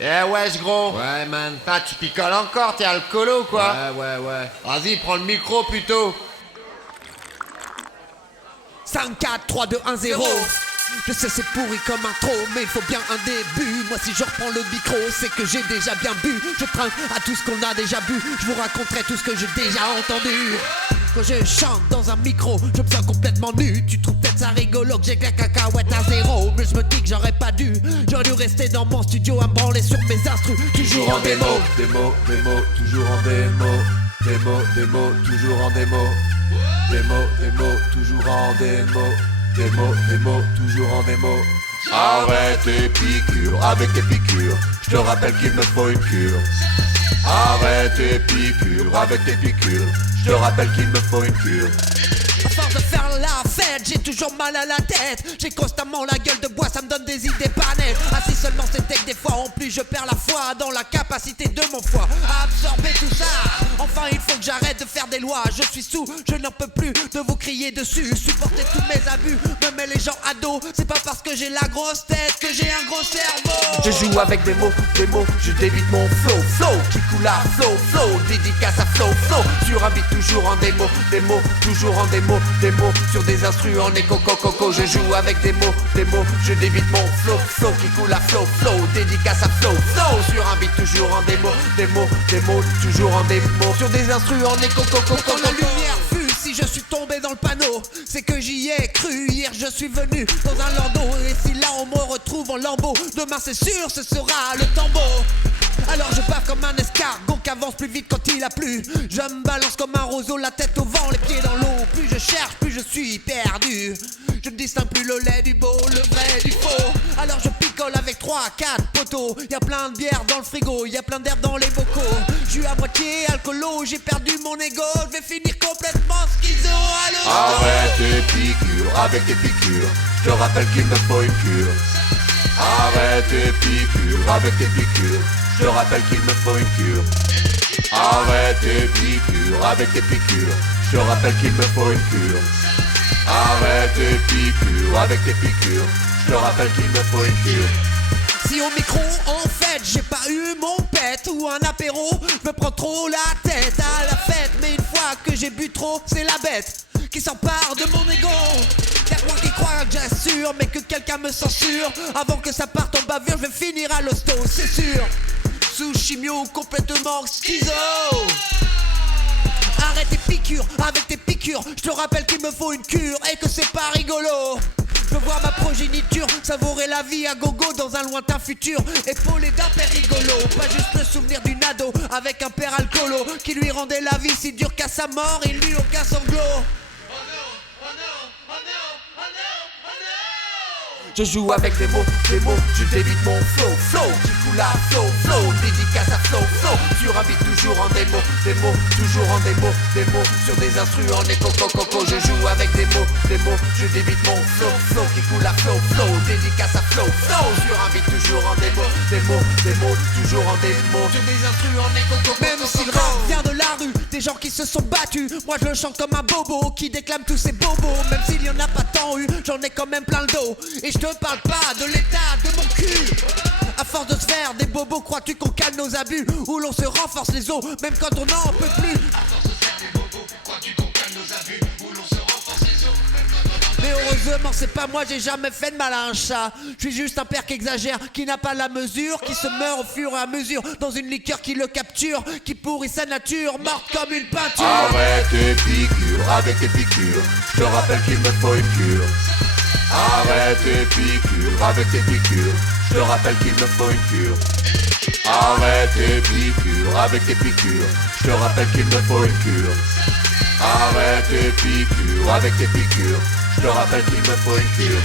Eh wesh gros. Ouais man. Putain, tu picoles encore, t'es alcoolo quoi. Ouais. Vas-y, prends le micro plutôt. 5, 4, 3, 2, 1, 0. Je sais c'est pourri comme intro, mais il faut bien un début. Moi si je reprends le micro, c'est que j'ai déjà bien bu. Je trinque à tout ce qu'on a déjà bu. Je vous raconterai tout ce que j'ai déjà entendu. Quand je chante dans un micro, je me sens complètement nu. Tu trouves peut-être ça rigolo que j'ai que la cacahuète à zéro, mais je me dis que j'aurais pas dû. J'aurais dû rester dans mon studio à me branler sur mes instrus. Toujours en démo. Démo, toujours en démo. Démo, toujours en démo. Démo, toujours en démo. Démo, toujours en démo. Arrête tes piqûres avec tes piqûres. Je te rappelle qu'il me faut une cure. Arrête tes piqûres avec tes piqûres. Je te rappelle qu'il me faut une cure. À force de faire la fête, j'ai toujours mal à la tête. J'ai constamment la gueule de bois, ça me donne des idées pas nettes. Ah si seulement c'était que des fois en plus je perds la foi dans la capacité de mon foie à absorber tout ça. Enfin il faut que j'arrête de faire des lois. Je suis sous, je n'en peux plus de vous crier dessus. Supporter tous mes abus, me met les gens à dos. C'est pas parce que j'ai la grosse tête que j'ai un gros cerveau. Je joue avec des mots, je débite mon flow qui coule à flow, dédicace à flow sur un beat toujours en démo, toujours en démo, sur des instrus en écho, coco, je joue avec des mots, je débite mon flow qui coule à flow, dédicace à flow sur un beat toujours en démo, toujours en démo, sur des instrus en écho, coco. Quand la lumière fut, si je suis tombé dans le panneau, c'est que j'y ai cru. Hier je suis venu dans un landau, et si là on me retrouve en lambeau, demain c'est sûr ce sera le tambour. Alors je bave comme un escargot qui avance plus vite quand il a plu. Je me balance comme un roseau, la tête au vent, les pieds dans l'eau. Plus je cherche, plus je suis perdu. Je ne distingue plus le lait du beau, le vrai du faux. Alors je picole avec 3, 4 poteaux. Y'a plein de bière dans le frigo, y'a plein d'herbe dans les bocaux. Je suis à moitié alcoolo, j'ai perdu mon ego. Je vais finir complètement schizo. Arrête tes piqûres avec tes piqûres. Je te rappelle qu'il me faut une cure. Arrête tes piqûres avec tes piqûres. Je te rappelle qu'il me faut une cure. Arrête tes piqûres avec tes piqûres. Je te rappelle qu'il me faut une cure. Arrête tes piqûres avec tes piqûres. Je te rappelle qu'il me faut une cure. Si au micro en fait j'ai pas eu mon pet ou un apéro, je me prends trop la tête à la fête. Mais une fois que j'ai bu trop, c'est la bête qui s'empare de mon ego. Y'a que moi qui crois que j'assure, mais que quelqu'un me censure. Avant que ça parte en bavure, je vais finir à l'hosto, c'est sûr. Sous chimio, complètement schizo. Arrête tes piqûres avec tes piqûres. Je te rappelle qu'il me faut une cure et que c'est pas rigolo. Je veux voir ma progéniture savourer la vie à gogo dans un lointain futur, épaulé d'un père rigolo. Pas juste le souvenir d'une ado avec un père alcoolo qui lui rendait la vie si dure qu'à sa mort il n'eut aucun sanglot. Je joue avec des mots, je débite mon flow qui coule à flow, dédicace à flow sur un beat toujours en démo, toujours en démo, sur des instrus en écho, coco. Je joue avec des mots, je débite mon flow qui coule à flow, dédicace à flow sur un beat toujours en démo, toujours en démo, sur des instrus en écho, coco. Même si le rap vient de la rue, des gens qui se sont battus, moi je le chante comme un bobo qui déclame tous ses bobos. Même s'il y en a pas tant eu, j'en ai quand même plein le dos. Et je te parle pas de l'état de mon cul. À force de se faire des bobos, crois-tu qu'on calme nos abus ou l'on se renforce les os, même quand on n'en peut plus? À force de se faire des bobos, crois-tu qu'on calme nos abus ou l'on se renforce les os, même quand on n'en peut plus? Mais heureusement c'est pas moi, j'ai jamais fait de mal à un chat. Je suis juste un père qui exagère, qui n'a pas la mesure, qui se meurt au fur et à mesure dans une liqueur qui le capture, qui pourrit sa nature, morte comme une peinture. Arrête tes piqûres avec tes piqûres. Je te rappelle qu'il me faut une cure. Arrête tes piqûres avec tes piqûres. Je te rappelle qu'il me faut une cure. Arrête tes piqûres avec tes piqûres. Je te rappelle qu'il me faut une cure. Arrête tes piqûres avec tes piqûres. Je te rappelle qu'il me faut une cure.